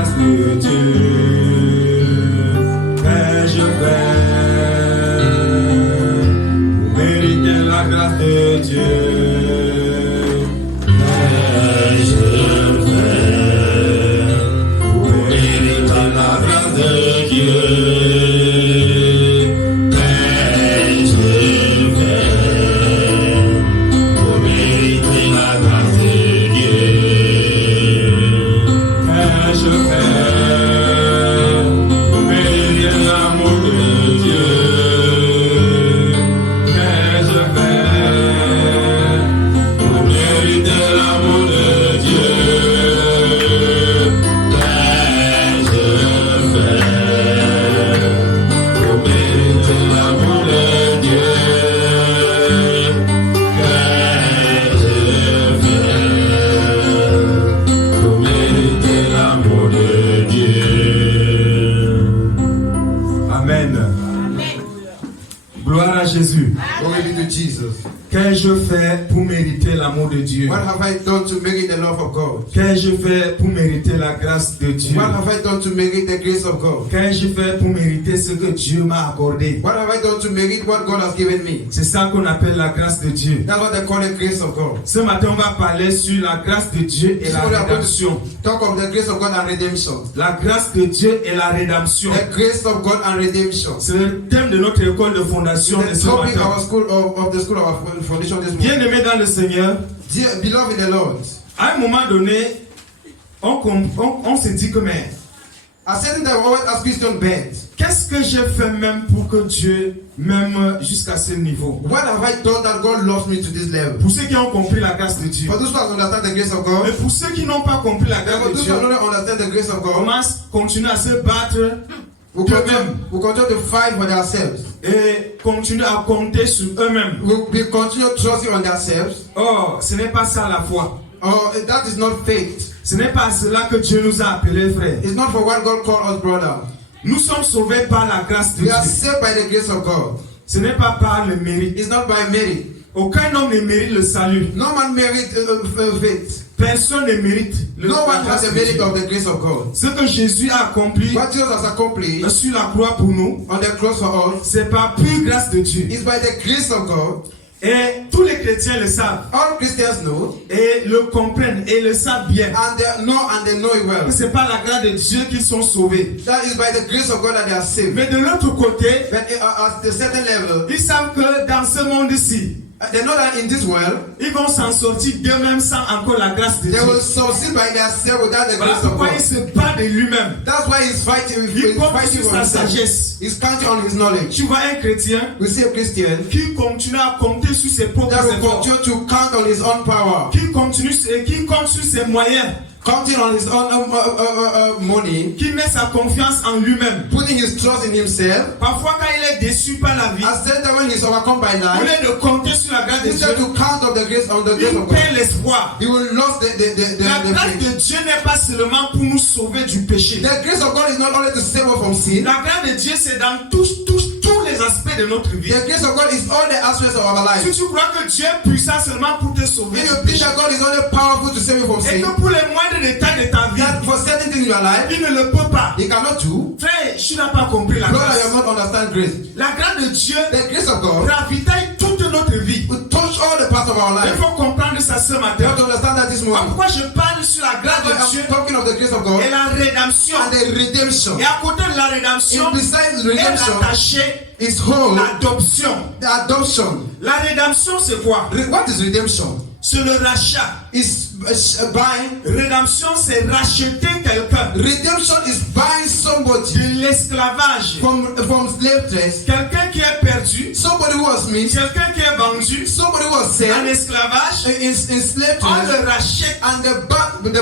grâce de Dieu. Qu'ai-je fait pour mériter la grâce de Dieu? Qu'ai-je fait pour mériter la grâce de Dieu? Jésus. Qu'ai-je fait pour mériter l'amour de Dieu? What have I done to merit the love of God? Qu'ai-je fait pour mériter la grâce de Dieu? What have I done to merit the grace of God? Qu'ai-je fait pour mériter ce que Dieu m'a accordé? What have I done to merit what God has given me? C'est ça qu'on appelle la grâce de Dieu. That's what they call the grace of God. Ce matin, on va parler sur la grâce de Dieu et la rédemption. Talk of the grace of God and redemption. La grâce de Dieu et la rédemption. The grace of God and redemption. C'est le thème de notre école de fondation de ce matin. Of the school of foundation this morning. Bien-aimés dans le Seigneur, dear beloved in the Lord, à un moment donné, on se dit que mais à certain time, always as Christian bent. Qu'est-ce que j'ai fait même pour que Dieu m'aime jusqu'à ce niveau? What have I done that God loves me to this level? Pour ceux qui ont compris la grâce de Dieu. For those who understand the grace of God. Mais pour ceux qui n'ont pas compris la grâce de Dieu, understand the grace of God. Commence continuer à se battre. We continue to fight for themselves. Et continuer à compter sur eux-mêmes. We continue trusting on themselves. Oh, ce n'est pas ça la foi. Oh, that is not faith. Ce n'est pas cela que Dieu nous a appelés, frères. It's not for what God called us, brother. Nous sommes sauvés par la grâce de Dieu. We are saved by the grace of God. Ce n'est pas par le mérite. It's not by merit. Aucun homme ne mérite le salut. No man mérite faith. Personne ne mérite le No one has the merit of the grace of God. Ce que Jésus a accompli what Jesus has accomplished sur la croix pour nous, on the cross for us, c'est par pure grâce de Dieu. It's by the grace of God. Et tous les chrétiens le savent. All Christians know. Et le comprennent et le savent bien. And they know it well. C'est par la grâce de Dieu qu'ils sont sauvés. That is by the grace of God that they are saved. Mais de l'autre côté, but at a certain level, ils savent que dans ce monde-ci, they know that in this world, ils vont s'en sortir d'eux-mêmes sans encore la grâce de Dieu. They will succeed by themselves without the grace of God. Il se bat de lui-même. That's why he's fighting. Il compte sur sa sagesse. He's counting on his knowledge. Tu vois un chrétien, we see a Christian qui continue à compter sur ses propres efforts. Continue to count on his own power. Qui compte sur ses moyens. Counting on his own money. Qui met sa confiance en lui-même. Putting his trust in himself. Parfois quand il est déçu par la vie, as then when he's overcome by life, au lieu de compter sur la grâce de Dieu, to count on the grace of God, il perd l'espoir. He will lose la grâce de Dieu n'est pas seulement pour nous sauver du péché. The grace of God is not only to save us from sin. La grâce de Dieu c'est dans tous les aspects de notre vie. The grace of God is all the aspects of our life. Si tu crois que Dieu est puissant seulement pour te sauver, you think that God is only powerful to save you from sin, et que pour les moindres détails de ta vie, that for certain things in your life, il ne le peut pas. He cannot do. Frère, tu n'as pas compris la grâce. Lord, I have not understand grace. La grâce de Dieu, the grace of God, ravitaille toute notre vie. We touch all the parts of our life. Il faut comprendre ça ce matin. You have to understand that this morning. Pourquoi je parle sur la grâce de Dieu talking of the grace of God et la rédemption. And the redemption. Et à côté de la rédemption, est attaché l'adoption. The adoption. La rédemption, c'est quoi? What is redemption? C'est le rachat. Is buying. Rédemption, c'est racheter quelqu'un. Redemption is buying somebody. De l'esclavage. From slave trade. Quelqu'un qui est perdu. Somebody who was missed. Quelqu'un qui est vendu. Somebody who was sold. En esclavage. In slave trade. On le rachète. And they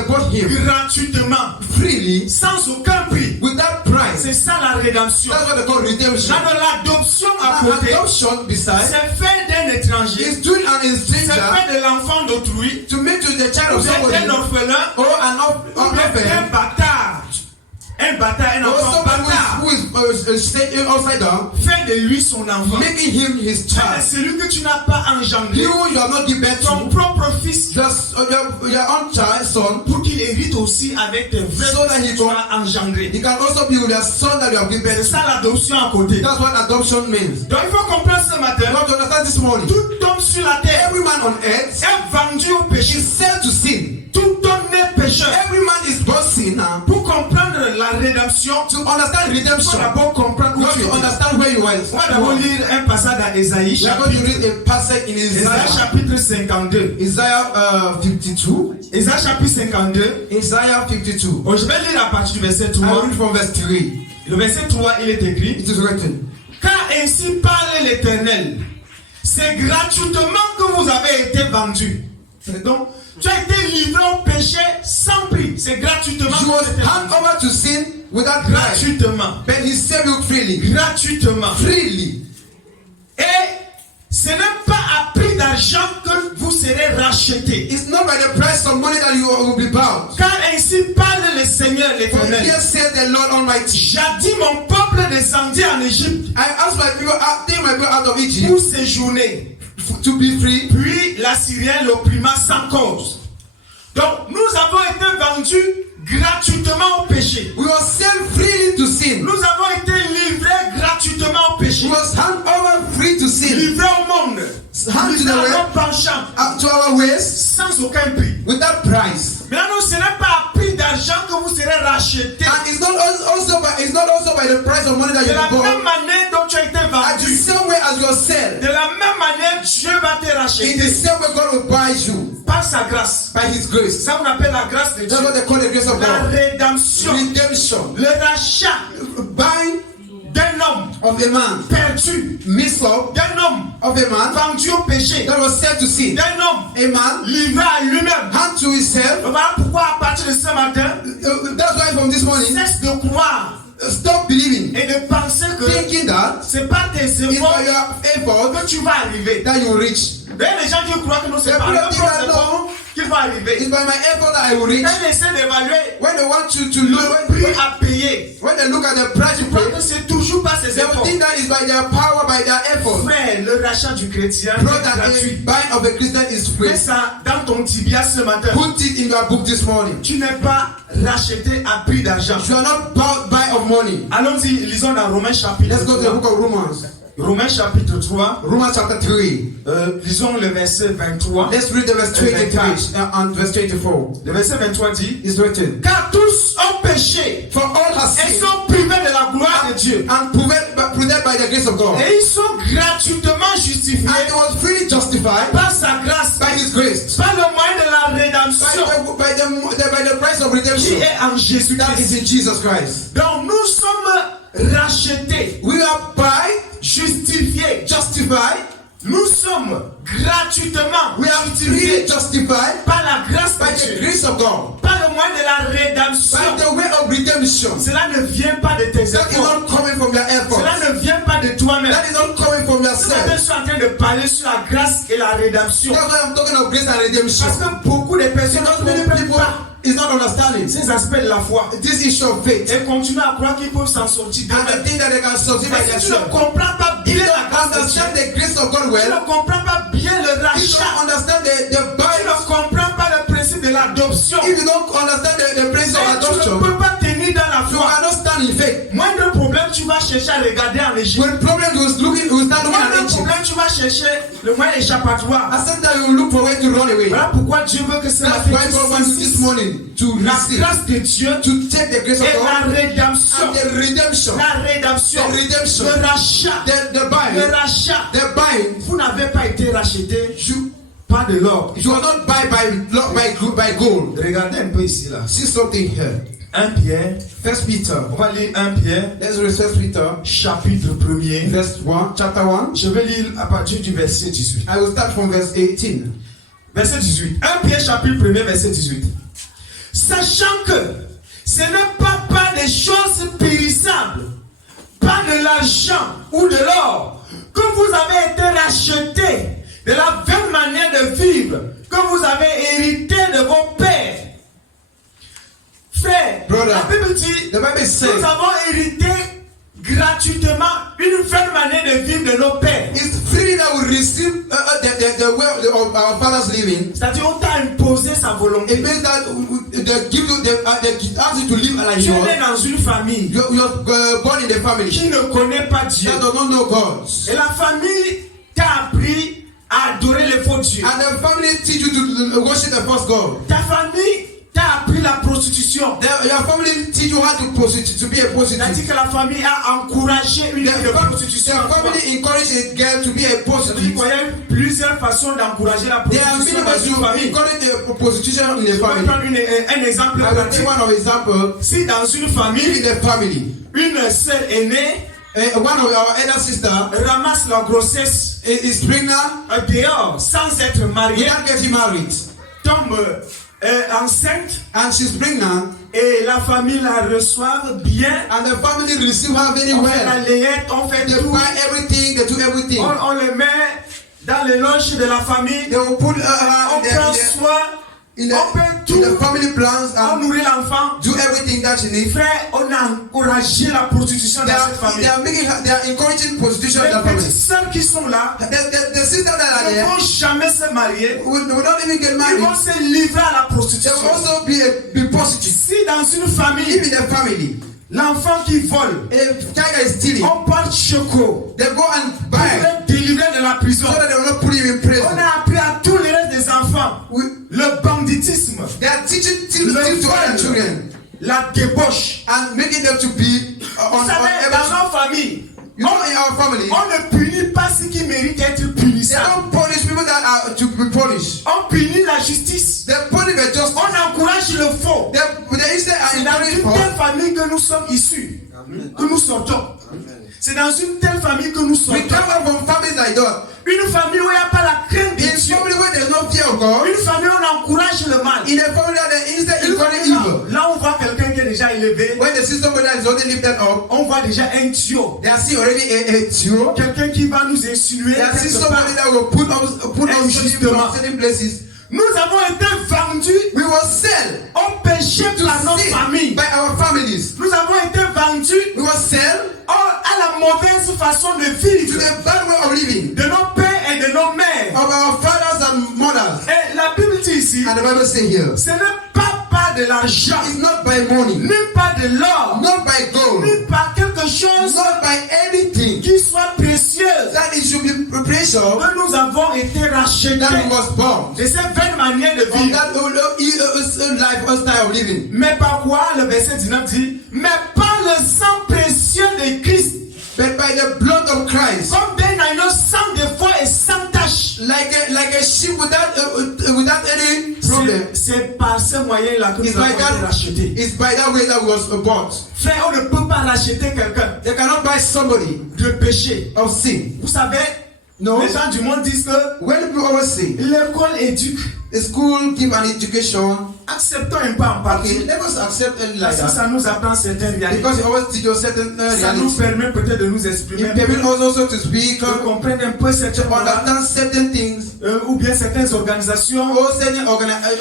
bought him. Gratuitement. Freely. Sans aucun prix. Without price. C'est ça la rédemption. That's what they call redemption. L'adoption à côté. Adoption beside. C'est fait d'un étranger. It's doing an stranger. C'est fait de l'enfant d'autrui. To make to the child of somebody. Un orphelin. Or an orphan. Un bâtard. Un bâtard, un enfant bâtard. Who is set him upside down, fais de lui son enfant. making him his Mais child. celui que tu n'as pas engendré, You have not given ton to propre fils, just your own child, son, pour qu'il hérite aussi avec tes vrais So that fils he que tu can- as engendré. he can also be with your son that you have given C'est to. ça l'adoption à côté. That's what adoption means. Donc il faut comprendre ce You matin, have to understand this morning. tout homme sur la terre Every man on earth est vendu au péché. is sent to sin. Tout homme est pécheur. Every man is born sinner. Pour comprendre la rédemption, To understand il faut redemption, d'abord comprendre you où have tu to es. understand where you are. On va d'abord lire un passage dans Ésaïe, We are going to chapitre, read a passage in Ésaïe Isaiah. chapitre 52. Isaiah 52. Ésaïe chapitre 52. Isaiah 52. Oh, je vais lire à partir du verset I 3. read from verse 3. Le verset 3, il est écrit: It is written. Car ainsi parle l'Éternel, c'est gratuitement que vous avez été vendus. Donc, tu as été livré au péché sans prix. C'est gratuitement. You que was tu as été hand vendu. over to sin without price. Gratuitement. But he saved you freely. Gratuitement. Freely. Et ce n'est pas à prix d'argent que vous serez rachetés. It's not by the price of money that you will be bound. Car ainsi parle le Seigneur For l'Éternel. here said the Lord Almighty. Jadis mon peuple descendit en Égypte I asked my people out, take my people out of Egypt pour séjourner. to be free. Puis l'Assyrien l'opprima sans cause. Donc nous avons été vendus gratuitement au péché. We were sent freely to sin. Nous avons été livrés gratuitement au péché. We was hand over free to sin. Livrés au monde. Hand to Livrés the à way, nos penchants. to our ways, Sans aucun prix. without price. Maintenant, ce n'est pas à prix d'argent que vous serez rachetés. And it's not also by the price of money that De you la bought. même manière dont tu as été At the vendu. same way as you're sold. De la même manière, Dieu va te In the racheter same way God will buy you par sa grâce. by His grace. Ça, on appelle la grâce de Dieu. That's what they call the grace of La God. rédemption. Redemption. Le rachat Buying d'un homme of a man. perdu. Miss up D'un homme of a man vendu au péché. that was sent to sin. D'un homme A man livré à lui-même. hand to himself. Voilà pourquoi à partir de ce matin, That's why from this morning, cesse de croire stop believing, et de penser que thinking that c'est pas tes it's efforts by your effort que tu vas arriver. that you reach. D'ailleurs, les gens qui croient que nous c'est The pas people leur think propre that effort no, qu'il va arriver. it's by my effort that I will reach. Quand ils essaient d'évaluer When they want you to le look, prix à payer, when they look at the price tu you crois pay, que c'est toujours pas ses they will efforts. think that is by their power, by their effort. Frère, le rachat du chrétien est Brother, the gratuit. buying of a Christian is free. Mets ça dans ton tibia ce matin. Put it in your book this morning. Tu n'es pas racheté à prix d'argent. You are not bought by of money. Allons-y, lisons dans Romains chapitre Let's go to the 3. book of Romans. Romains chapitre 3. Romans chapter 3. Lisons le verset 23. Let's read the verse 23 and verse 24. Le verset 23 dit: It's written, Car tous ont péché for all have et sinned sont privés de la gloire de Dieu. and proved by the grace of God. Et ils sont gratuitement justifiés And it was freely justified par sa grâce, by His grace. par le moyen de la rédemption By the price of qui redemption est en that Jésus-Christ. is in Jesus Christ. Donc nous sommes rachetés, We are by justifiés. justified. Nous sommes gratuitement We are freely justified par la grâce by de the Dieu, grace of God. par le moyen de la rédemption. By the way of redemption. Cela ne vient pas de tes That is efforts. not coming from your effort. Cela ne vient pas de toi-même. That is not coming from Ce matin, je yourself. suis en train de parler sur la grâce et la rédemption. That's why I'm talking of grace and redemption. Parce que beaucoup de personnes Because ne many comprennent people pas is not understanding ces aspects de la foi. this issue of faith. Et continuent à croire qu'ils peuvent s'en sortir And d'eux-mêmes. they think that they can succeed by Mais si tu ne themselves. comprends pas If bien you la grâce don't de Dieu, understand the grace of God tu well, ne comprends pas bien le if you rachat, don't understand the tu ne Bible, comprends pas le principe de l'adoption, if you don't understand the principle of et tu ne adoption, peux pas tenir dans la you foi. cannot stand in faith. Moindre problème, tu vas chercher à regarder en Égypte. When problem was looking, you will stand looking at Moindre Egypt. problème, tu vas chercher le moyen échappatoire. At some time you will look for a way to run away. Voilà pourquoi Dieu veut que ce That's matin why tu God wants you this saisisses morning to la receive, grâce de Dieu to take the grace of et la God rédemption. and the redemption, La rédemption. the redemption, Le rachat. the Le buying, rachat. the buying. Vous n'avez pas été racheté You par de l'or. you are not buy by gold. Regardez un peu ici là. See something here. 1 Pierre. First Peter. On va lire 1 Pierre, Let's read First Peter, chapitre 1er. verse 1, chapter 1. Je vais lire à partir du verset 18. I will start from verse 18. Verset 18. 1 Pierre, chapitre 1er, verset 18. Sachant que ce n'est pas par des choses périssables, pas de l'argent ou de l'or, que vous avez été rachetés de la vaine manière de vivre que vous avez hérité de vos pères. Frère, Brother, la Bible dit, The Bible nous says avons hérité gratuitement une nouvelle manière de vivre de nos pères. It's free that we receive the way of our father's living. C'est-à-dire on t'a imposé sa volonté. It means that they give you, they ask you to live like Tu es yours. né dans une famille You're born in the family qui ne connaît pas Dieu. that does not know God. Et la famille t'a appris à adorer les faux dieux. And the family teach you to worship the first God. Ta famille t'a appris la prostitution. Your family teach you how to prostitute, to be a prostitute. C'est-à-dire que la famille a encouragé une vie de prostitution. Your family encourage a girl to be a Il prostitute. y a plusieurs façons d'encourager la There are prostitution many dans ways une to famille. encourage the prostitution in the Je vais family. prendre un exemple I will pratique. take one of example. Si dans une In famille, the family, une sœur aînée one of our elder sister ramasse la grossesse is pregnant dehors sans être mariée, without getting married, tombe enceinte and she's pregnant, et la famille la reçoit bien. and the family receive her very On fait la well. layette, on fait They tout. buy everything, they do everything. On les met dans les loges de la famille. They will put her On prend soin. in On fait the tout. family plans On and nourrit l'enfant. do everything that she needs. Frère, on a encouragé la prostitution They dans are, cette famille. they are encouraging prostitution in Les the family. petites sœurs qui sont là The sisters that are ne there vont jamais se marier. will not even get Ils married. vont se livrer à la They prostitution. will also be prostitutes. Si dans une famille, If in the family, l'enfant qui vole, if tiger is stealing, on porte choco they go and pour buy le délivrer de la prison. so that they will not put him in prison. On a appris à tous les restes des enfants le banditisme, They are teaching le things to other vol, children la débauche. and making them to be Vous on savez, every. dans nos familles, You know, in our family, on ne punit pas ce qui mérite d'être they punissable. don't punish people that are to be punished. On punit la justice. They punish the just. On encourage le faux. They instead are C'est dans encouraging une for. telle famille que nous sommes issus, que nous sortons. C'est dans une telle famille que nous We sortons. come out from families like that. Une famille où il n'y a pas la crainte de In Dieu. family where there's no fear of God. Une famille où on encourage le mal. In a family that they instead Une encourage famille evil. là, on voit quelqu'un qui est déjà élevé. When the system is already lifted up, On voit déjà un tuyau. they are seeing already a zero. Quelqu'un qui va nous insinuer. They are seeing quelque part. somebody that will put us Injustement. certain places. Nous avons été vendus We will sell au péché par notre sin famille. by our families. Nous avons été vendus We will sell à la mauvaise façon de to vivre the bad way of living de nos pères et de nos mères. of our fathers and mothers. Et la Bible dit ici, And the Bible says here, ce n'est pas par de l'argent, it's not by money, ni par de l'or, not by gold, ni par quelque chose not by anything qui soit précieuse that it should be precious que nous avons été rachetés that we was born. de cette vaine manière de From vivre. that old lifestyle of living. Mais par quoi le verset 19 dit, mais par le sang précieux de Christ, But by the blood of Christ, comme d'un agneau sans défaut et sans tache. like a sheep without any problem. C'est par ce moyen-là que It's nous avons by été that. rachetés. It's by that way that was bought. Frère, on ne peut pas racheter quelqu'un They cannot buy somebody de péché. of sin. Vous savez, No. les gens du monde disent que When people always say, l'école éduque. the school give an education, Acceptons un peu en okay, partie. let us accept it like Parce que that. ça nous apprend certaines réalités. Because it always teach us certain Ça nous realities. permet peut-être de nous exprimer, It permits us also to speak, de comprendre un peu certaines to understand certain things, ou bien certaines organisations. or certain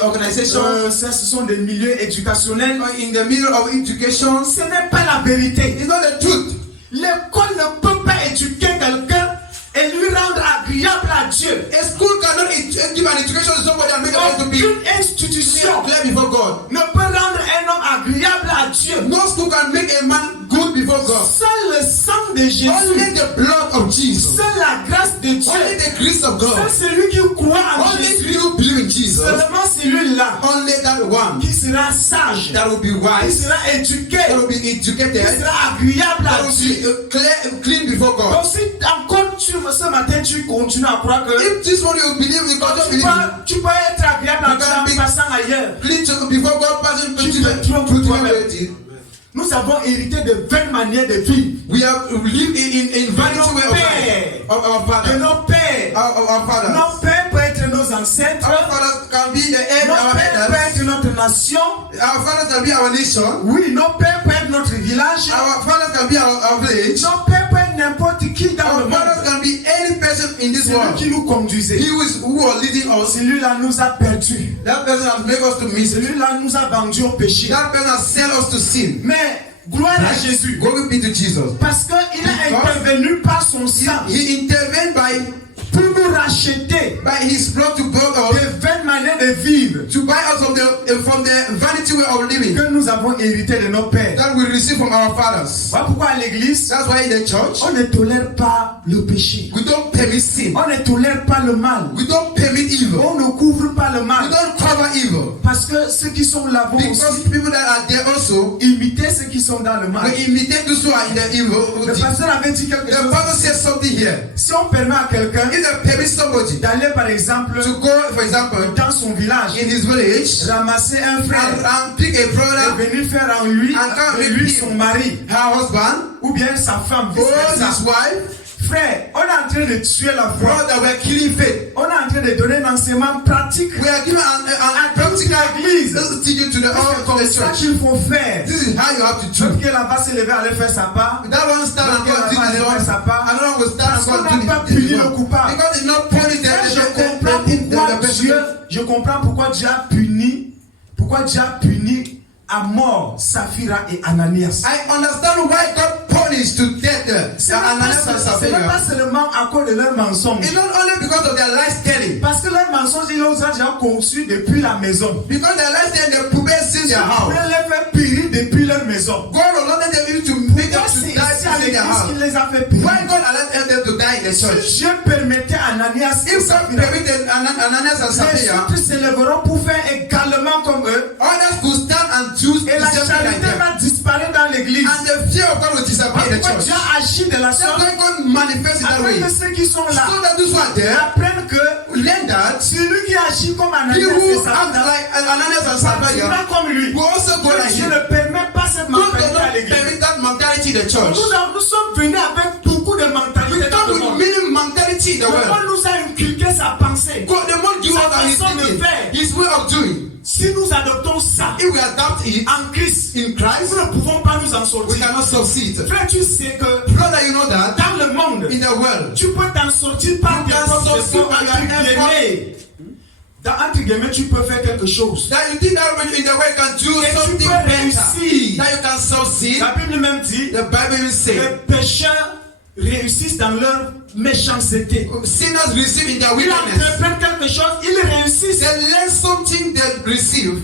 organizations Ça, ce sont des milieux éducationnels. in the middle of education. Ce n'est pas la vérité. It's not the truth. L'école ne peut pas éduquer quelqu'un et lui rendre agréable à Dieu. A school cannot give an education to somebody and make a person to be Aucune institution clear before God. ne peut rendre un homme agréable à Dieu. No school can make a man good before God. Seul le sang de Jésus, Only the blood of Jesus. seule la grâce de Dieu, Only the grace of God. seul celui qui croit en Only Jésus, you believe in Jesus. seulement celui-là Only that one qui sera sage, that will be qui wise, sera éduqué, that will be qui educated, sera agréable that à will Dieu. be clean before God. Donc si encore ce matin tu continues à croire que If this one you believe in God, just believe in tu peux être agréable à Dieu en passant ailleurs. clean before God, passing Tu to te trompes the toi-même. reality. Nous avons hérité de 20 manières de vivre. We have lived in vanity way of our De father. nos pères. Our fathers. Nos pères peuvent être nos ancêtres. Our fathers can be the head, Nos our pères peuvent elders. être notre nation. Our fathers can be our nation. Oui, nos pères peuvent être notre village. Our fathers can be our village. Nos pères peuvent être n'importe qui dans le Our monde. fathers can be any person in this C'est lui world. qui nous conduisait. He who was leading us. Celui-là nous a perdus. That person has made us to miss it. Celui-là nous a vendus au péché. That person has sent us to sin. Mais Gloire à Jésus. Glory be to Jesus. Parce qu'il est intervenu par son sang He intervened pour nous racheter by his blood to buy de vaines manières de vivre us from the vanity way of living que nous avons hérité de nos pères. that we receive from our fathers. Voilà pourquoi à l'église, That's why in the church on ne tolère pas le péché. we don't permit sin. On ne tolère pas le mal. We don't permit evil. On ne couvre pas le We mal. don't cover evil. Parce que ceux qui sont là vont Because aussi people that are there also, imiter ceux qui sont dans le mal. we imitate those who are in the evil. Le pasteur avait dit quelque The chose. pastor said something here. Si on permet à quelqu'un If they permit somebody d'aller par exemple to go, for example, dans son village, in his village ramasser un frère and pick a brother, et venir faire en lui, And come et lui with son mari, her husband, ou bien sa femme, vice or versa. his wife, Frère, on est en train de tuer la foi. brother, we are killing faith. On est en train de donner un enseignement pratique We are giving an practical teaching to the c'est ça church. qu'il faut faire. This is how you have to do. L'autre qui là va se lever, aller faire sa part. That one stand and go and do this one. Another one will stand and go Parce qu'on n'a and pas do puni this le one. coupable. Because it's not punish Je comprends pourquoi Dieu a puni à mort Saphira et Ananias. I understand why God punished to death Ce n'est pas seulement à cause de leur mensonge. It's not only because of their lies telling. Parce que leur mensonge, ils l'ont déjà conçu depuis la maison. Because their lies telling, they pouvaient sin their house. Ils les fait périr depuis leur maison. God allowed them to make them to die in their house. Il les a fait périr. Why God allowed them to die in the church? Si Dieu permettait à Ananias et If God Saphira, permitted Ananias and les Sapphira, autres s'élèveront pour faire également comme eux. others could stand and choose Et la to serve like charité them. va disparaître dans l'église. And the fear of God will disappear in the Pourquoi church. Dieu agit de la That's sorte why God manifests in that way. afin que ceux qui sont là So that those who are there apprennent que learn that celui qui agit comme he Ananias who et acts Saphira like Ananias and Sapphira partira comme lui. will also go like Je him. ne permets pas cette God does mentalité à not l'église. permit that mentality in the church. Nous sommes venus avec beaucoup de We mentalité dans come le with monde. many mentality in the Le world. monde nous a inculqué sa pensée. God, the more give us Sa his façon de thinking, faire. his way of doing. Si nous adoptons ça If we adapt it en Christ, in nous Christ, ne pouvons pas nous en we sortir. cannot succeed. Frère, tu sais que Brother, you know that dans le monde, in the world, tu peux t'en sortir par tes can propres succeed efforts, by your entre guillemets. Entre guillemets, tu peux faire quelque chose. that you think that when in the world you can do Et tu something peux better, réussir. that you can succeed. La Bible même dit The Bible will say, les pécheurs réussissent dans leur méchanceté. sinners receive in their Ils wickedness. entreprennent quelque chose, ils réussissent. They learn something they receive.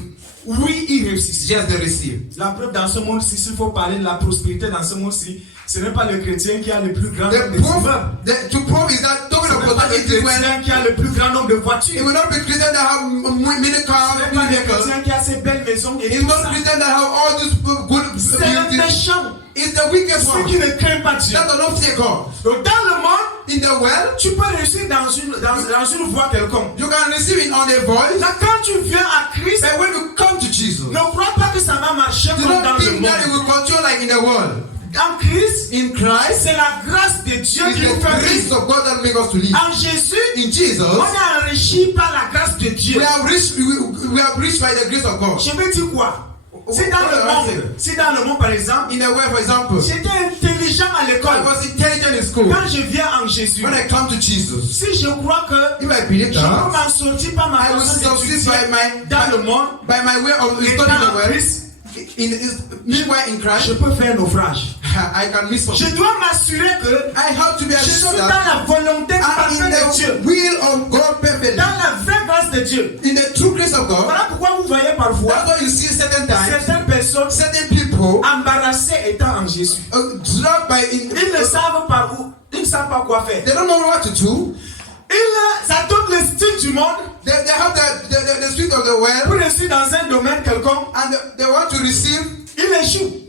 Oui, ils réussissent. Yes, they receive. La preuve dans ce monde-ci, s'il faut parler de la prospérité dans ce monde-ci, ce n'est pas le chrétien qui a le plus grand nombre de immeubles. To prove is that talking Ce n'est about pas le it is when chrétien qui a le plus grand nombre de it voitures. will not be Christian that have many cars, Ce n'est many pas le vehicles. chrétien qui a ces belles maisons et It's tout not ça. Christian that have all these good C'est le beauty. méchant. It's the wicked Ceux one qui ne craignent pas Dieu. that do not fear God. Donc dans le monde, In the world, tu peux réussir dans une voie quelconque. you can receive it on a voice. Là, quand tu viens à Christ, But when you come to Jesus, ne crois pas que ça va marcher do comme dans not le think that it monde. will control like in the world. En Christ, In Christ, c'est la grâce de Dieu it's qui nous the fait grace vivre. of God that makes us to live. En Jésus, In Jesus, on est enrichi par la grâce de Dieu. we are rich by the grace of God. Je veux dire quoi? Si dans le monde, par exemple, In the world, for example, j'étais intelligent à I l'école. was intelligent in school. Quand je viens en Jésus, When I come to Jesus, si je crois que if I believe je peux that, m'en sortir par ma I will façon succeed d'étudier dans le monde, by my way of et studying the dans world. Christ, Meanwhile, in je Christ, peux faire naufrage. I can miss Je something. dois m'assurer que I have to be je suis assured dans that la volonté I'm parfaite de in Dieu, the will of God perfectly. dans la vraie grâce de Dieu. In the true grace of God. Voilà pourquoi vous voyez parfois That's why you see certain times, certaines personnes certain people embarrassées étant en Jésus. dragged by Ils ne savent pas où, ils ne savent pas quoi faire. they don't know what to do. Ils adoptent le style du monde They have the spirit of the world, pour réussir dans un domaine quelconque. and they want to receive, Ils échouent.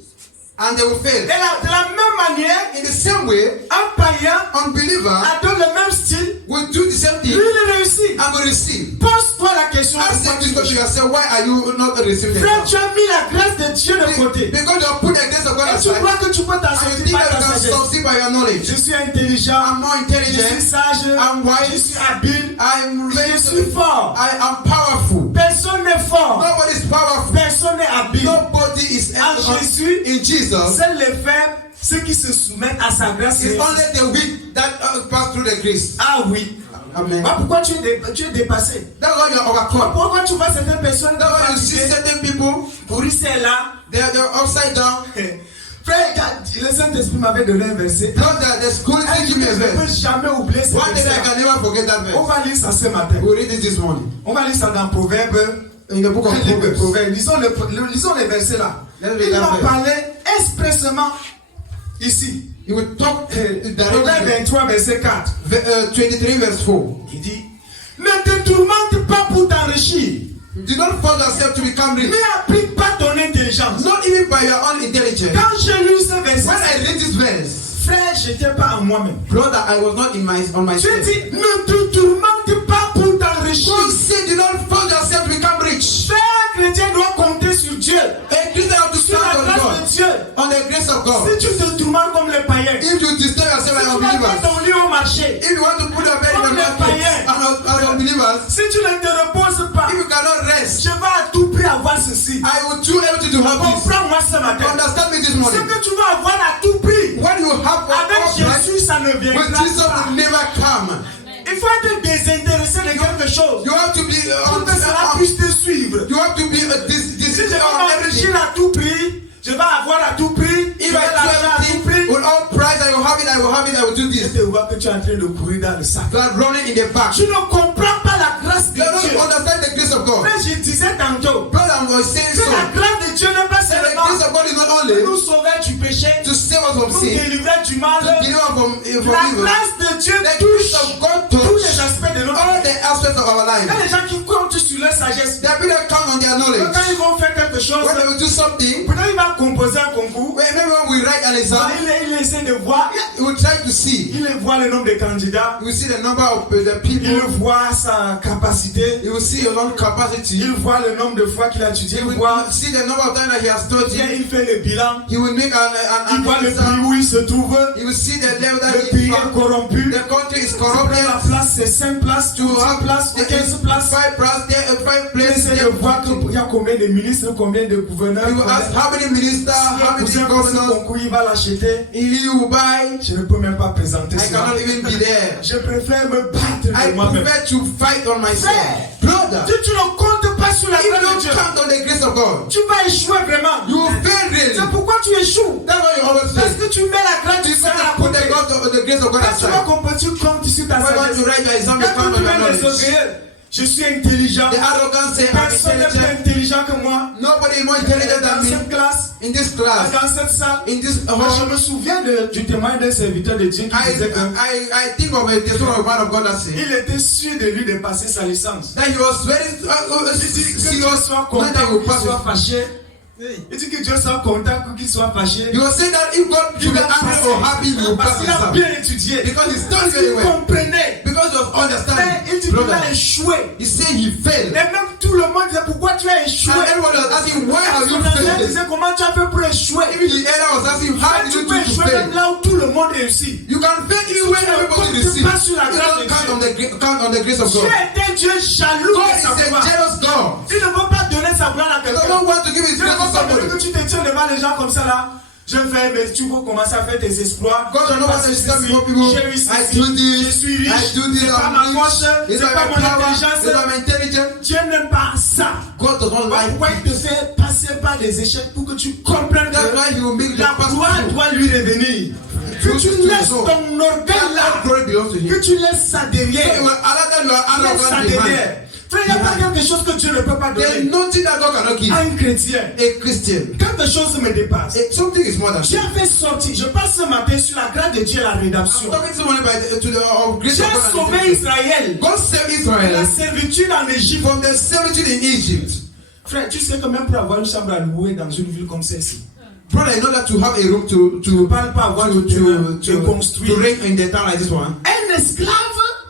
and they will fail. Et de la même manière, In the same way, un païen unbeliever adopte le même style. will do the same Lui, thing il réussit. and will receive. Pose-toi la question. Ask them this question yourself: why are you not receiving Frère, it? tu as mis la grâce de Dieu de côté. Because you have put the grace of God Et tu aside, crois que tu peux t'en and you sortir think par that ta you can sagesse. succeed by your knowledge. Je suis intelligent. I'm more Je suis intelligent. sage. I'm Je wise. suis habile. I'm Je suis ready. fort. I am powerful. Personne n'est fort. Nobody is powerful. Personne n'est habile. Nobody is En Jésus, in Jesus. seuls les faibles, ceux qui se soumettent à sa grâce. It's only the weak that pass through the grace. Ah oui. Amen. Bah, pourquoi tu es dépassé? That's why you're overcome. Pourquoi tu vois certaines personnes That's why you see certain people, Boris est là. they're upside down. Frère, le Saint-Esprit m'avait donné un verset. Brother, the school is teaching me a Je ne peux verse. jamais oublier ce One day I verset. can never forget that On verse. va lire ça ce matin. We read it this morning. On va lire ça dans Proverbes. In the book of Proverbs. Lisons les versets là. Let's read Il that va verse. parler expressément ici. He will talk Proverbe directly. 23, verset 4. 23 verse 4. Il dit, ne te tourmente pas pour t'enrichir. Do not force yourself to become rich. N'applique pas ton intelligence. Not even by your own intelligence. Quand j'ai lu ce verset, When I read this verse, frère, je n'étais pas en moi-même. brother, I was not on my Je self. dis, ne te tourmente pas pour t'enrichir. God said, do not force yourself to become rich. Frère chrétien doit compter sur Dieu. A Christian have to Sur la stand on grâce God, de Dieu. on the grace of God. Si tu te tourmentes comme les païens, si If you disturb yourself tu as vas unbelievers, mettre ton lit au marché, if you want to put your bed in the market as unbelievers, si tu ne te reposes pas, if you cannot rest, je vais à tout prix avoir ceci. I will do everything to help you. Comprends-moi ce matin. Understand me this Ce morning. que tu vas avoir à tout prix, What you have avec all right, Jésus, ça ne with viendra Jesus pas. will never come. Il faut être désintéressé de quelque chose. You have to be Pour que cela puisse te suivre. you have to be Si this je is vais on m'enrichir everything. à tout prix, je vais avoir à tout prix, je If vais I l'argent à do tout prix. everything with all price, I will have it, I will have it, I will do Je this. te vois que tu es en train de courir dans le sac. You are running in the back. Tu ne comprends pas la grâce de You don't Dieu. understand the grace of God. Mais je disais tantôt Brother, I was saying que so. la grâce de Dieu n'est pas And the seulement grace of God is not de only nous sauver du péché, to save us from nous sin, délivrer du mal. to deliver from La evil. grâce de Dieu The touche grace of God tous les touch aspects de notre all vie. the aspects of our Il y life. a des gens qui comptent sur leur sagesse. There are people that count on their knowledge. Quand ils vont faire quelque chose, When they will do something, peut-être il va composer un concours. maybe when we write an exam, Il essaie de voir, we will try to see. il voit le nombre de candidats, You will see the number of the il people. voit sa capacité, You will see your own capacity. il voit le nombre de fois qu'il a étudié, You il voit, will see the number of times that he has bien, studied. il fait le bilan, He will make il voit an le pays exam. où il se trouve, You will see the level that le he pays is est from. corrompu, The country is la corrupted. place c'est 5 places, To 10 have places, 15 places. 5 places, there, 5 Il places. essaie de voir qu'il y a combien de ministres, combien de gouverneurs. You will ask how many ministers, how many Ce governors. concours, il va l'acheter. He will buy. Je ne peux même pas présenter I cela. cannot even be there. Je préfère me battre I de moi-même. prefer to fight on myself. Frère, Brother, si tu ne comptes pas sur la if you grâce de don't Dieu, count on the grace of God, tu vas échouer vraiment. you will fail really. C'est pourquoi tu échoues. That's why you always Parce say. que tu mets la grâce du You Seigneur à gotta put côté. the grace of God Quand tu vas aside. comprendre, tu comptes sur ta When you want sagesse. to write your exam, you Quand count tu on your mets les knowledge. orgueils, je suis intelligent. The arrogant say, I'm Personne n'est plus intelligent. intelligent que moi. Nobody is more intelligent Dans than me. cette classe, In this class, dans cette salle, in this moi, je hall, me souviens du témoin d'un serviteur de Dieu qui disait que I think of a testimony of one of God that said il était sûr de lui de passer sa licence. that he was very Que Dieu serious soit when content he will qu'il pass soit it. fâché. Il dit que Dieu soit content qu'il soit fâché. He was saying that if God should be angry or happy, he will Parce pass qu'il his a exam. bien étudié. Because he studied Parce very qu'il well. comprenait. Because he was Mais understanding. il dit qu'il Brother, a échoué. he said he failed. Et même tout le monde disait pourquoi tu as échoué. And everyone was asking, why have Son you ancien failed? disait comment tu as fait pour échouer. Even the elder was asking, how did Tu you peux do to échouer même fail? là où tout le monde réussit. You can fail even when everybody receives. Pas sur la You grâce don't de count Dieu. count on the grace of Dieu God. est un Dieu jaloux God de is sa a gloire. jealous God. Il ne veut pas donner sa gloire à He quelqu'un. doesn't want to give his Tu ne grace to veux pas somebody. que tu te tiens devant les gens comme ça là. Je fais, mais tu veux commencer à faire tes exploits. God does not want to stand before people. J'ai réussi I ici. do Je this. suis riche. I do this. C'est pas I'm ma force. rich. It's C'est by pas my mon power. intelligence. It's by my intelligence. Dieu n'aime pas ça. God does not like Pourquoi il te fait passer par des échecs pour que tu comprennes That's que why he will make the la past gloire true. doit lui revenir. Que tu laisses ton orgueil là. That glory belongs to him. Que tu laisses ça So derrière. it will allow that you are Laisse ça arrogant behind. derrière. Frère, il n'y a pas quelque chose que Dieu ne peut pas There is donner nothing that God cannot give. à un chrétien. A Christian. Quelque chose me dépasse. Something is more than Dieu that. a fait sortir. Je parle ce matin sur la grâce de Dieu et la I'm rédemption. talking to someone to the grace Dieu of a God. and sauvé redemption. Israël God saved de Israel la servitude en Égypte. from the servitude in Egypt. Frère, tu sais que même pour avoir une chambre à louer dans une ville comme celle-ci, Brother, in order to have a room to parle pas avoir de construire. reign in the town like this one, Un esclave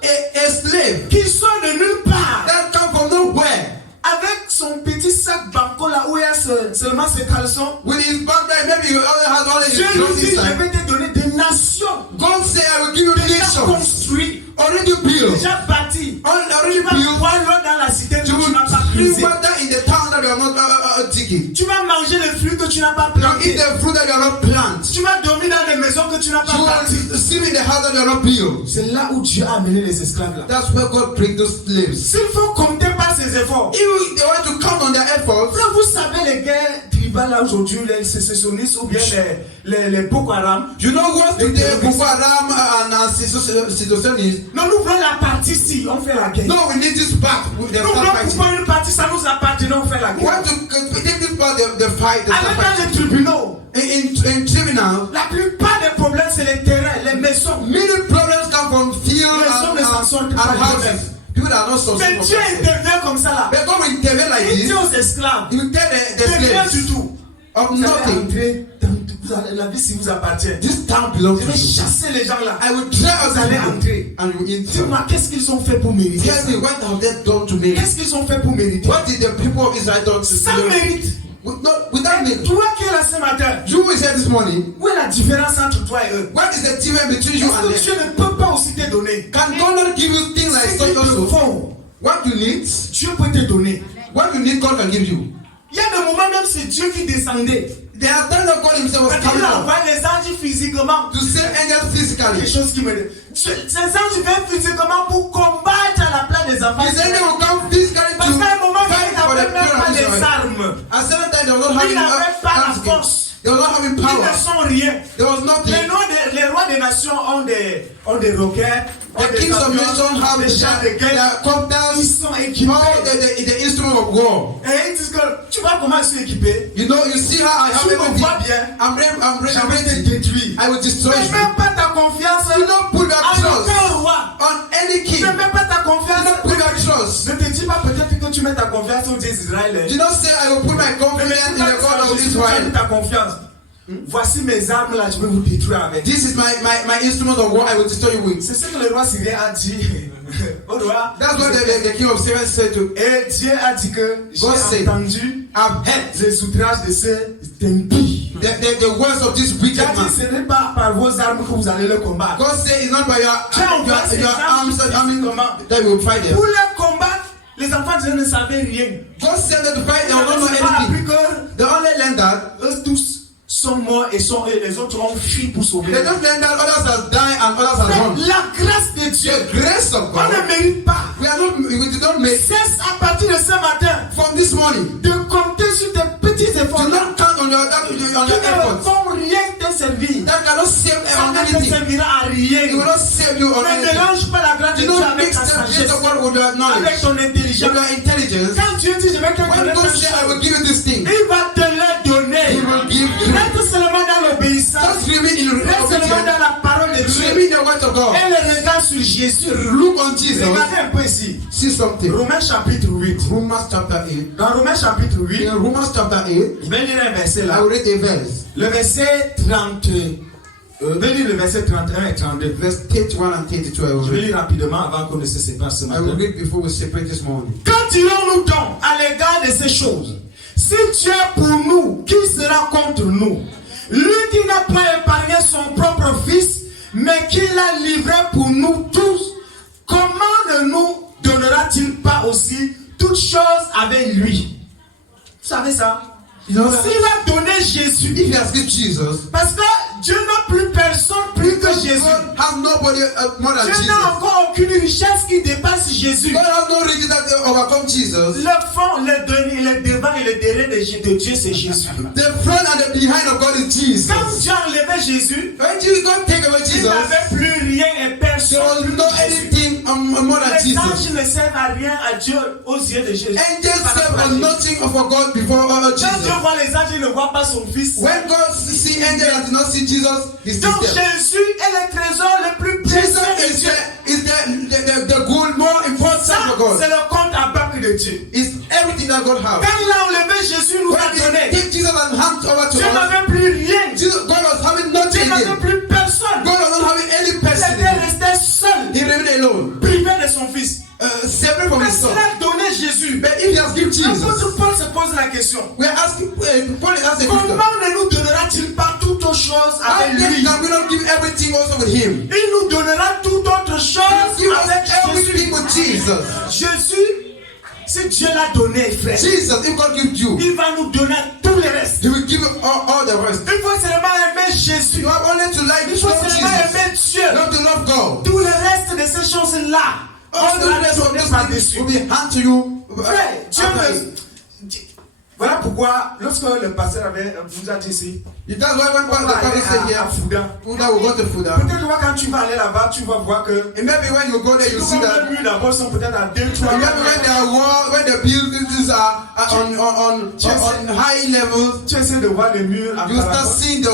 a slave qui sort de nulle part that come from nowhere avec son petit sac banco là où il y a seulement ses caleçons. with his background, maybe he only has all his Dieu clothes lui dit, je inside. vais te donner des nations God said, I will give you déjà nations construites, already built, déjà bâties. already Tu vas built. boire l'eau dans la cité que You tu will n'as pas drink brisée. water in the town that you are not digging. Tu vas manger les fruits que tu n'as pas You will eat plantés. the fruit that you are not planted. Tu vas dormir dans des maison que tu n'as pas You bâtie. will sleep in the house that you are not built. C'est là où Dieu a amené les esclaves là. That's where God brings those slaves. S'il faut compter par ses efforts. If they want to count on their efforts, Frère, vous savez les guerres tribales là aujourd'hui, les sécessionnistes ou bien les Boko Haram. you know what today Boko Haram and secessionists. Non, nous voulons la partie si on fait la guerre. No, we need this part. They Nous start voulons fighting. pouvoir une partie, ça nous appartient, on fait la We guerre. want to take this part, the fight. Allez dans les tribunaux. In tribunal, La plupart des problèmes, c'est les terrains, les maisons. many problems come from field and houses. People are not so Mais Dieu intervient comme ça là. But God will intervene like Il this. dit aux esclaves, He will tell the rien du slaves tout. of Vous allez nothing. entrer dans la vie si vous appartient. This town belongs Je to vais you. chasser les gens là. I will drive Vous allez us entrer. and you will enter. Dis-moi, qu'est-ce qu'ils ont fait pour mériter ça? Tell me, what have they done to me? Qu'est-ce qu'ils ont fait pour mériter? What did the people of Israel do to Sans me? mérite. Without me. Toi qui es là ce matin, You will say this morning, où est la différence entre toi et eux? what is the difference between you and Est-ce que them? Dieu ne peut pas aussi te donner? Can God not give you things like Ce such qu'ils te also? font, What you need, Dieu peut te donner. what you need, God can give you. Il y a des moments même c'est Dieu qui descendait. There are times that God Himself was Quand coming il out envoie les anges physiquement. to send angels Quelque physically. chose qui me dit. Ces anges viennent physiquement pour combattre à la place des enfants. His angel will come physically Parce to qu'à un moment, fight ils for the n'avaient même children pas of les Israel. armes. At certain time, they were not Ils having n'avaient pas la arms. force. They were not having Ils power. ne sont rien. There was nothing. Les rois des nations ont des roquettes, ont The des kings of avions, nations have des chars de their guerre. Ils copters, sont équipés. all the instruments of war. Et ils disent que tu vois comment je suis équipé. You know, you see how I have Tu me everything. vois bien. I'm Je vais te ready. détruire. I will destroy Ne you. mets pas ta confiance Do not put your en trust aucun roi. on any king. Ne mets pas ta Do confiance. not put your trust. Ne te dis pas peut-être que tu mets ta confiance au Dieu d'Israël. Do not say I will put my Ne me confidence dis in pas the que God of tu mets Israel. ta confiance. Voici mes armes là, je vais vous détruire avec. This is my instrument of war I will destroy you with. C'est ce que le roi syrien a dit au roi. That's what the king of Syria said to. Et Dieu a dit que God j'ai said, entendu I've heard les outrages de ces impies. the words of this Il wicked a dit man. ce n'est pas par vos armes que vous allez le combattre. God said it's not by your arms that you will fight them. Pour les combattre, les enfants d'Israël ne savaient rien. God said that to fight Ils them, don't know n'avaient pas anything. appris que They only learned that. eux tous sont morts et les autres ont fui pour sauver. They just learned that others have died and others have run. La grâce de Dieu, The grace of on God. ne mérite pas. We did not make Cesse à partir de ce matin from this morning. de compter sur tes petits efforts. Do not count on your Qui ne efforts. vont rien te servir. That cannot save Ça on ne te anything. servira à rien. It will not save you on Ne anything. mélange pas la grâce de Do Dieu not avec mix ta the grace sagesse, of God with your knowledge, avec ton with intelligence. your intelligence. Quand Dieu dit je vais te When donner God quelque says I chose, will give you this thing, il va te le donner. He will give you. Reste seulement dans l'obéissance. Just remain in Reste seulement obedience. dans la parole de Dieu. Remain in the word of God. Et le regard sur Jésus. Look on Jesus. Regardez un peu ici. See something. Romains chapitre 8. Romans chapter 8. Dans Romains chapitre 8, In Romans chapter 8, je vais lire un verset I là. will read a verse. Le verset 30. Je vais lire le verset 31 et 32. Verse 31 and 32 I will Je vais read. lire rapidement avant qu'on ne se sépare ce I matin. will read before we separate this morning. Que dirons-nous donc à l'égard de ces choses? Si Dieu est pour nous, qui sera contre nous? Lui qui n'a pas épargné son propre fils, mais qui l'a livré pour nous tous, comment ne nous donnera-t-il pas aussi toutes choses avec lui? Vous savez ça? You know, S'il a donné Jésus, if he has given Jesus, parce que Dieu n'a plus personne plus que Jésus. God has nobody more than Dieu Jesus. n'a encore aucune richesse qui dépasse Jésus. God has no riches that overcome Jesus. Le fond, le devant et le derrière de Dieu, c'est Jésus. The front and the behind of God is Jesus. Quand Dieu a enlevé Jésus, When Jesus God take away il Jesus, n'avait plus rien et there personne. was plus no que Jésus. anything more than Les Jesus. anges ne servent à rien à Dieu aux yeux de Jésus. Angels Par serve rapport à on Jésus. nothing for God before Quand Dieu Jesus. voit les anges, il ne voit pas son fils. When God see angels and did not see Jesus, he sees Donc them. Jésus est le trésor le plus précieux de Jesus Dieu. is the gold more important Ça, for God. c'est le compte à banque de Dieu. It's everything that God has. Quand il a enlevé Jésus, il nous a When he donné. take Jesus and hand over to Dieu us, n'avait plus rien. Jesus, God was having Dieu nothing. n'avait God plus personne. was not having any Il person. était resté seul, He remained alone, privé de son fils. separate from Mais his son. s'il a donné Jésus, But if he has given Jesus, l'apôtre Paul se pose la question. we are asking, Paul is asking, Comment ne nous donnera-t-il pas toutes choses how avec then lui? can we not give everything also with him? Il nous donnera toute autre chose Give us avec everything Jésus. with Jesus. Jésus, si Dieu l'a donné, frère, Jesus, if God gives you, il va nous donner tout le reste. He will give you all the rest. Il faut seulement aimer Jésus. You have only to like Il faut love seulement Jesus. aimer Dieu. You have to love God. Tout le reste de ces choses-là, All the on rest of ne this pas thing dessus. will be hand to you. Frère, Dieu after me... it. Voilà pourquoi, lorsque le pasteur vous a dit ici, That's why when on va the aller pastor said à here, Fouda. Fuda will go to Fuda. Peut-être que quand tu vas aller là-bas, tu vas voir que And maybe when you go there, you tout see comme that. les murs d'abord sont peut-être à 2-3 And maybe when there are walls, when the buildings are on high levels, tu essaies de voir les murs à you start seeing the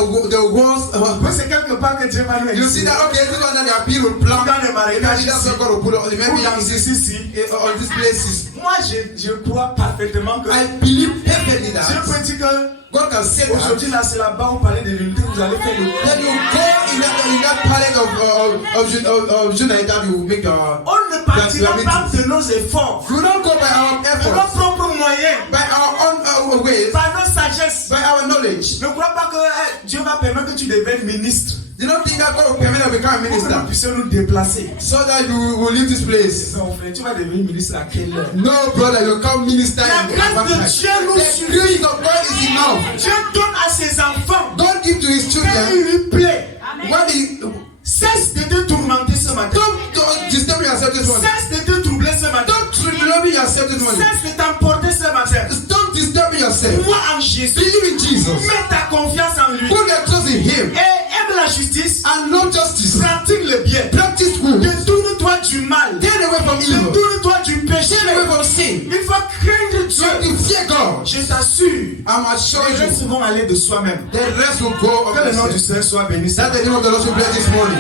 walls. Mais c'est quelque part que Dieu va nous You see that, okay, this one that they are built with plank. Dans les marécages Maybe that's ici, what God will put on. ou Maybe dans ici. on these places. Moi, je crois parfaitement que I believe perfectly Dieu that peut dire que God can say that. aujourd'hui là, c'est là-bas où parler de l'unité, vous allez faire le Then you go in that palette of Jonathan, you make your. On ne partira pas de nos efforts, You don't go by our de nos efforts, propres moyens, by our own ways, par nos sagesses. by our knowledge. Ne crois pas que Dieu va permettre que tu deviennes ministre You don't think that God will permit you to become a pour que nous minister puissions nous déplacer. so that you will leave this place? Non, frère, tu vas devenir ministre à quelle heure? No, brother, you come minister La in grâce one de time. Dieu nous The suffit. grace of God is enough. Dieu donne à ses enfants God give to His quand children il lui plaît. when He. Cesse de te tourmenter ce matin. Don't disturb yourself this morning. Cesse de te troubler ce matin. Don't trouble yourself this morning. Cesse de t'emporter ce matin. Don't disturb yourself. Crois en Jésus. Believe in Jesus. Mets ta confiance en lui. Put your trust in Him Et aime la justice. and love justice. Pratique le bien. Practice good. Détourne-toi du mal. Turn away from evil. Détourne-toi du péché. Turn away from sin. Il faut craindre So Dieu. you fear God. Je t'assure. I'm assuring Les restes you. vont aller de soi-même. The rest will go of Que le nom du themselves. Seigneur soit béni. That the name of the Lord should bless this morning.